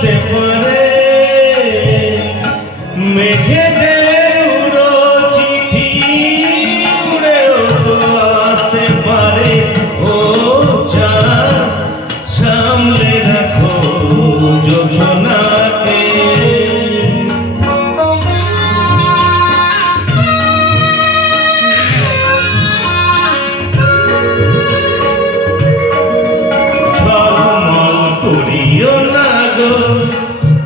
আসতে পারে মেঘেদের উড়ো চিঠি উড়েও তো আসতে পারে ও চাঁদ সামলে রাখো যোজনাকে করিও না গো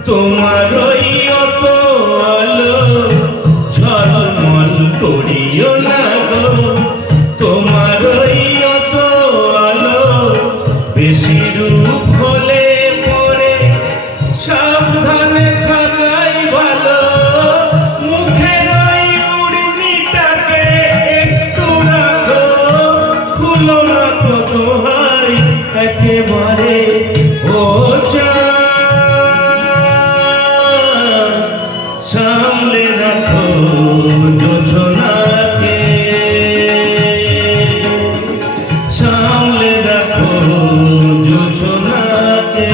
তোমার ওই অত আলো ঝলমল করিও না গো তোমার ওই অত আলো বেশি রূপ হলে পরে সাবধানে থাকাই ভালো মুখের ওই উর্মিটাকে একটু রাখো খুলো না কত হয় একেবারে ও চাঁদ সামলে রাখো যোজনাকে সামলে রাখো যোজনাকে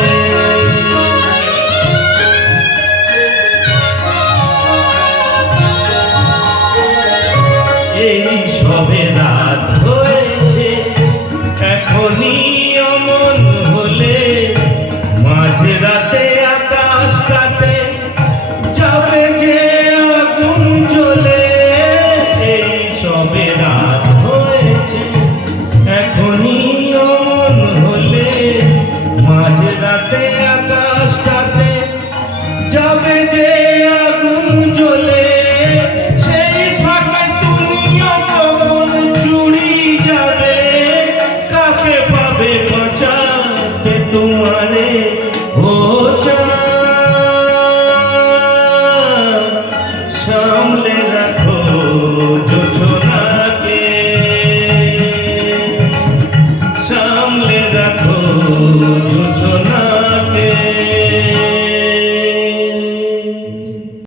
এই সবে রাত হয়েছে এখনই অমন হলে মাঝরাতে